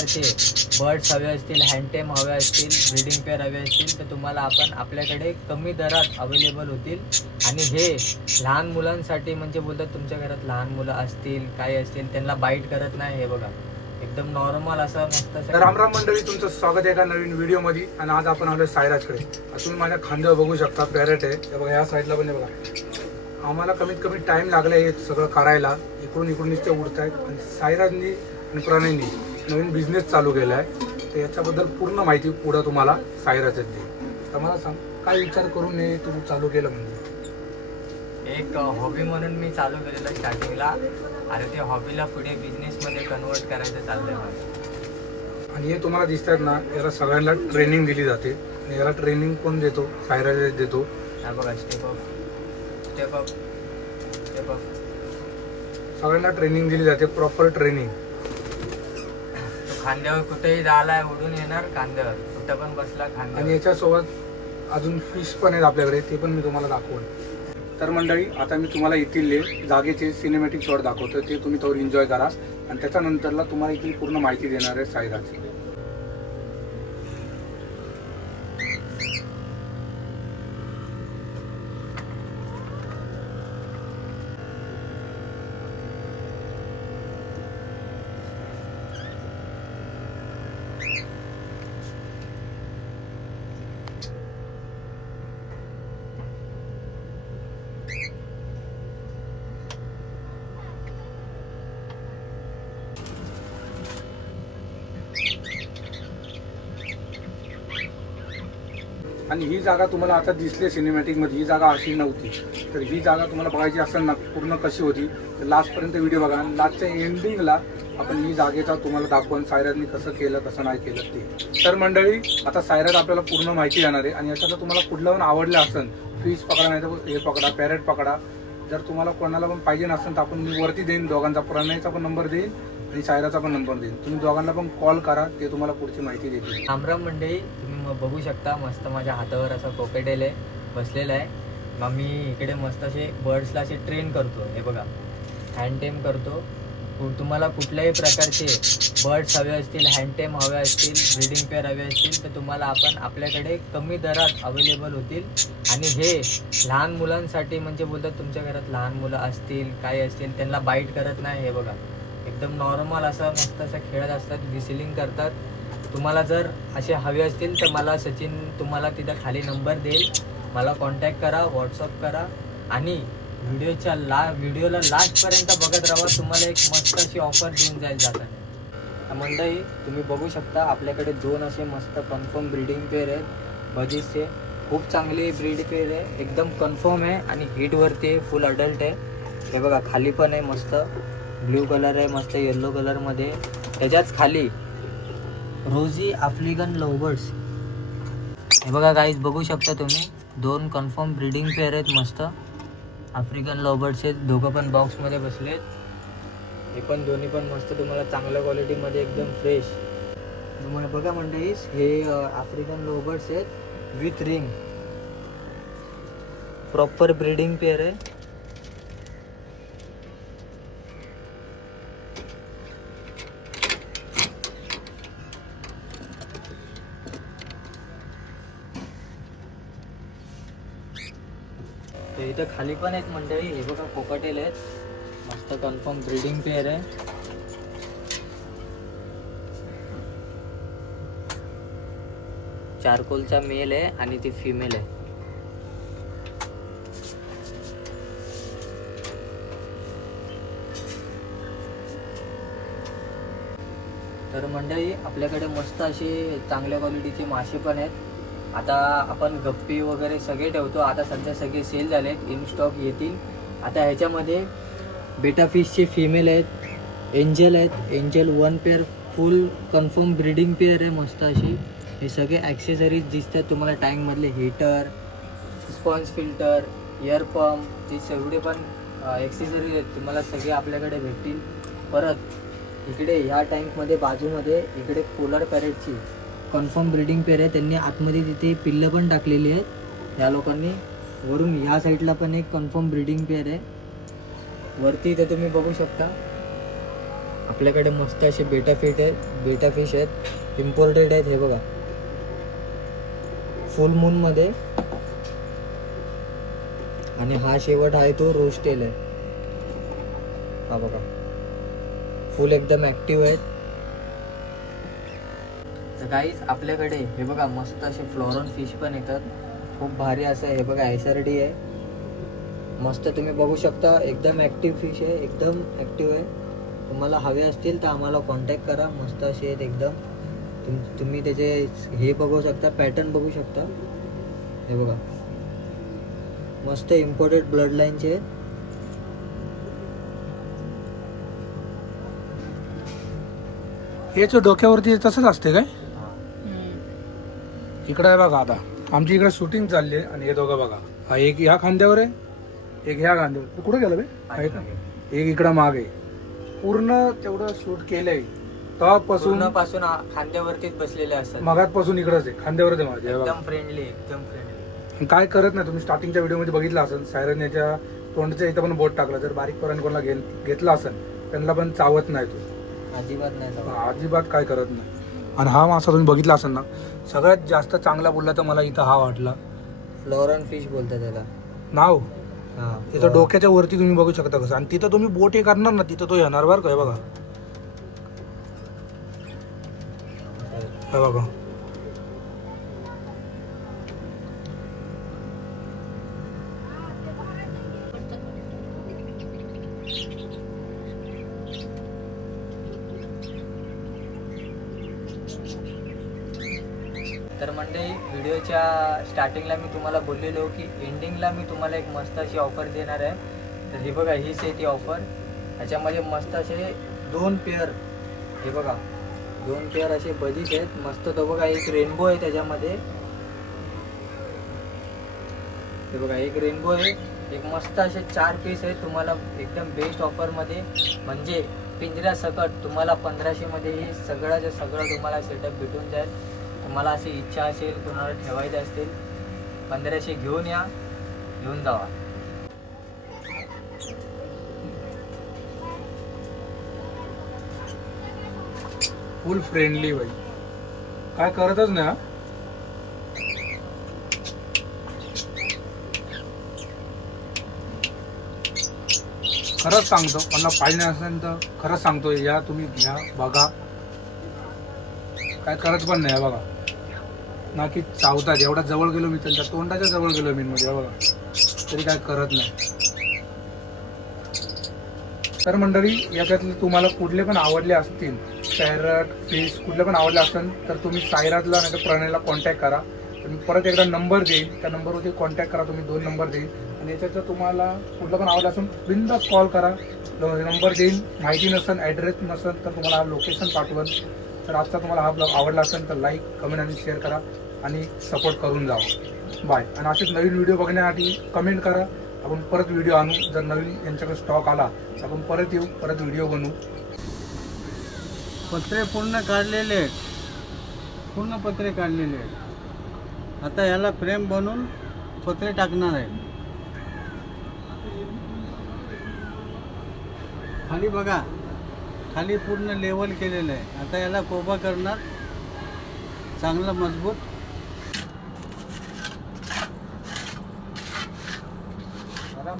Birds हवे असतील, हँडटेम हवे असतील, ब्रीडिंग पेअर हवे असतील तर तुम्हाला आपण आपल्याकडे कमी दरात अवेलेबल होतील. आणि हे लहान मुलांसाठी म्हणजे बोलतात तुमच्या घरात लहान मुलं असतील काही असतील त्यांना बाईट करत नाही. हे बघा एकदम नॉर्मल असं मस्त. तर रामराम मंडळी, तुमचं स्वागत आहे एका नवीन व्हिडिओमध्ये. आणि आज आपण आलोय सायराजकडे. तुम्ही माझ्या खांद्यावर बघू शकता पॅरेट आहे बघा, या साईडला पण आहे बघा. आम्हाला कमीत कमी टाइम लागला हे सगळं करायला. इकडून ते उडत आहेत. आणि सायराजनी आणि प्रणयनी नवीन बिझनेस चालू केला आहे. तर याच्याबद्दल पूर्ण माहिती पुढं तुम्हाला सायराजच देईल. तर मला सांग, काय विचार करून हे तू चालू केलं? म्हणजे एक हॉबी म्हणून मी चालू केलेलं स्टार्टिंगला. आणि ते हॉबीला पुढे बिझनेसमध्ये कन्वर्ट करायचं चाललंय मला. आणि हे तुम्हाला दिसतात ना, याला सगळ्यांना ट्रेनिंग दिली जाते. आणि याला ट्रेनिंग कोण देतो? सायराज देतो. हा बघा, step up step up step up. सगळ्यांना ट्रेनिंग दिली जाते, प्रॉपर ट्रेनिंग. खांद्यावर कुठेही जायला उडून येणार, खांद्यावर कुठं पण बसला खांद्यावर. आणि याच्यासोबत अजून फिश पण आहेत आपल्याकडे, ते पण मी तुम्हाला दाखवून. तर मंडळी, आता मी तुम्हाला येथील जागेचे सिनेमॅटिक शॉट दाखवतो. ते तुम्ही थोडं एन्जॉय करा. आणि त्याच्यानंतरला तुम्हाला इथली पूर्ण माहिती देणार आहे सायराजची. आणि ही जागा तुम्हाला आता दिसली सिनेमॅटिकमध्ये, ही जागा अशी नव्हती. तर ही जागा तुम्हाला बघायची असेल ना पूर्ण कशी होती, तर लास्टपर्यंत व्हिडिओ बघा. आणि लास्टच्या एंडिंगला आपण ही जागेचा तुम्हाला दाखवून सायराजनी कसं केलं कसं नाही केलं ते. तर मंडळी, आता सायराज आपल्याला पूर्ण माहिती देणार आहे. आणि याच्यातलं तुम्हाला कुठलं पण आवडलं असेल, फिश पकडा नाही तर हे पकडा, पॅरेट पकडा. जर तुम्हाला कोणाला पण पाहिजे नसेल तर आपण मी वरती देईन दोघांचा, प्रणयचा पण नंबर देईन आणि सायराचा पण नंबर देईन. तुम्ही दोघांना पण कॉल करा, ते तुम्हाला पुढची माहिती देतील. रामराम मंडळी, तुम्ही बघू शकता मस्त माझ्या हातावर असं कोकेटेल आहे बसलेलं आहे. मग मी इकडे मस्त असे बर्ड्सला असे ट्रेन करतो. हे बघा, हँडटेम करतो. तुम्हाला कुठल्याही प्रकारचे बर्ड्स हवे असतील, हँडटेम हवे असतील, ब्रीडिंग पेअर हवे असतील तर तुम्हाला आपण आपल्याकडे कमी दरात अवेलेबल होतील. आणि हे लहान मुलांसाठी म्हणजे बोलतात तुमच्या घरात लहान मुलं असतील काही असतील त्यांना बाईट करत नाही. हे बघा एकदम नॉर्मल असं मस्त असं खेळत असतात, विसिलिंग करतात. तुम्हाला जर असे हवे असतील तर मला सचिन तुम्हाला तिथं खाली नंबर देईल. मला कॉन्टॅक्ट करा, व्हॉट्सअप करा. आणि व्हिडिओला लास्टपर्यंत बघत राहा. तुम्हाला एक मस्त अशी ऑफर देऊन जाईल जाताना. मंडळी, तुम्ही बघू शकता आपल्याकडे दोन असे मस्त कन्फर्म ब्रीडिंग पेअर आहेत बजीसचे. खूप चांगली ब्रीड पेअर आहे, एकदम कन्फर्म आहे. आणि हीटवरती आहे, फुल अडल्ट आहे. हे बघा खाली पण आहे, मस्त ब्ल्यू कलर आहे, मस्त येल्लो कलरमध्ये. त्याच्याच खाली रोजी आफ्रिकन लव्हबर्ड्स. हे बघा गाईज, बघू शकता तुम्ही दोन कन्फर्म ब्रीडिंग पेअर आहेत मस्त आफ्रिकन लव्हबर्ड्स आहेत. दोघं पण बॉक्समध्ये बसलेत. हे पण दोन्ही पण मस्त तुम्हाला चांगल्या क्वालिटीमध्ये एकदम फ्रेश. बघा मंडळी, हे आफ्रिकन लव्हबर्ड्स आहेत with ring, proper breeding pair आहे. तर इथं खाली पण आहेत मंडळी. हे बघा कोकाटेल आहेत, मस्त कन्फर्म ब्रीडिंग पेअर आहे. चारकोलचा मेल आहे आणि ती फिमेल आहे. तर मंडळी, आपल्याकडे मस्त असे चांगल्या क्वालिटीचे मासे पण आहेत. आता आपण गप्पी वगैरे सगळे ठेवतो. आता सध्या सगळे सेल झालेत, इन स्टॉक येतील. आता ह्याच्यामध्ये बेटा फिशचे फिमेल आहेत, एंजल आहेत. Angel one pair full confirm breeding pair आहे मस्त अशी. हे सगळे ॲक्सेसरीज दिसतात तुम्हाला टँकमधले, heater, sponge filter, air pump, ते सगळे पण ॲक्सेसरीज आहेत तुम्हाला सगळे आपल्याकडे भेटतील. परत इकडे ह्या टँकमध्ये बाजूमध्ये इकडे पोलर पॅरेटची कन्फर्म ब्रीडिंग पेअर आहे. त्यांनी आतमध्ये तिथे पिल्लं पण टाकलेली आहेत या लोकांनी. वरून ह्या साईडला पण एक कन्फर्म ब्रीडिंग पेअर आहे. वरती इथे तुम्ही बघू शकता आपल्याकडे मस्त असे बेटा फिश आहेत, इम्पोर्टेड आहेत. हे बघा फुल मून मध्ये. आणि हा शेवट आहे तो रोस्टेल आहे. हा बघा फुल एकदम ऍक्टिव्ह आहेत. तर गाईज आपल्याकडे हे बघा मस्त असे फ्लोरॉन फिश पण येतात, खूप भारी असं आहे. हे बघा SRD आहे, मस्त तुम्ही बघू शकता. एकदम ऍक्टिव्ह फिश आहे, एकदम ऍक्टिव्ह आहे. तुम्हाला हवे असतील तर आम्हाला कॉन्टॅक्ट करा. मस्त असे आहेत एकदम. तुम्ही त्याचे हे बघू शकता, पॅटर्न बघू शकता. हे बघा मस्त इम्पोर्टेड ब्लड लाईनचे आहेत. याच्या डोक्यावरती तसंच असते काय? इकडे आहे बघा, आता आमची इकडे शूटिंग चालली आहे आणि हे दोघं बघा, हा एक ह्या खांद्यावर आहे, एक ह्या खांद्यावर. तू कुठे गेला बे? आहे का? एक इकडं माग आहे. पूर्ण तेवढं शूट केलंय तेव्हापासून पासून खांद्यावरतीच बसलेले असतात. मगातपासून इकडंच आहे, खांद्यावरच आहे माझ्या. हे बघा. एकदम फ्रेंडली, एकदम फ्रेंडली. काय करत नाही. तुम्ही स्टार्टिंगच्या व्हिडिओमध्ये बघितलं असेल, सायरन याच्या तोंडच्या इथं पण बोट टाकलं. जर बारीक पोरांनी कोणाला घेतला असेल त्यांना पण चावत नाही तो, अजिबात नाही. अजिबात काय करत नाही. आणि हा मासा तुम्ही बघितला असेल ना, सगळ्यात जास्त चांगला बोलला तर मला इथं हा वाटला. फ्लोरॉन फिश बोलतात त्याला नाव. हा त्याच्या डोक्याच्या वरती तुम्ही बघू शकता कसं. आणि तिथं तुम्ही बोट हे करणार ना, तिथं तो येणार बरं काय. बघा हे बघा. तर मंडळी व्हिडिओच्या स्टार्टिंगला मी तुम्हाला बोललेलो की एंडिंगला मी तुम्हाला एक मस्त अशी ऑफर देणार आहे. तर हे बघा हीच आहे ती ऑफर. ह्याच्यामध्ये मस्त असे 2 पेअर, हे बघा 2 पेअर असे बजीस आहेत मस्त. तो बघा एक रेनबो आहे त्याच्यामध्ये. हे बघा एक रेनबो आहे, एक मस्त असे 4 पीस आहेत तुम्हाला एकदम बेस्ट ऑफरमध्ये. म्हणजे पिंजऱ्यासकट तुम्हाला 1500 मध्ये हे सगळं तुम्हाला सेटअप भेटून जाईल. तुम्हाला अशी इच्छा असेल, कोणाला ठेवायचे असतील, 1500 घेऊन या, घेऊन जावा. फुल फ्रेंडली बाई, काय करतच नाही. खरंच सांगतो, मला पाहिजे असेल तर खरंच सांगतो, या तुम्ही घ्या, बघा. काय करत पण नाही. बघा ना की चावतात. एवढा जवळ गेलो मी, त्यांच्या तोंडाच्या जवळ गेलो मी मध्ये, बघा तरी काय करत नाही. तर मंडळी याच्यातले तुम्हाला कुठले पण आवडले असतील, पॅरट फिश कुठले पण आवडले असेल तर तुम्ही सायराजला नाही तर प्रणयला कॉन्टॅक्ट करा. मी परत एकदा नंबर देईल, त्या नंबरवरती कॉन्टॅक्ट करा तुम्ही. 2 नंबर देईल आणि याच्यात जर तुम्हाला कुठलं पण आवडलं असेल बिनधास्त कॉल करा. नंबर देईल. माहिती नसेल, ॲड्रेस नसेल तर तुम्हाला लोकेशन पाठवेल. तर आजचा तुम्हाला हा ब्लॉग आवडला असेल तर लाईक, कमेंट आणि शेअर करा आणि सपोर्ट करून जावा. बाय. आणि असेच नवीन व्हिडिओ बघण्यासाठी कमेंट करा. आपण परत व्हिडिओ आणू. जर नवीन यांच्याकडे स्टॉक आला तर आपण परत येऊ, परत व्हिडिओ बनवू. पत्रे पूर्ण काढलेले आहेत, पूर्ण पत्रे काढलेले आहेत. आता याला फ्रेम बनवून पत्रे टाकणार आहे. खाली बघा, खाली पूर्ण लेवल केलेलं आहे. आता याला कोबा करणार चांगला मजबूत. आराम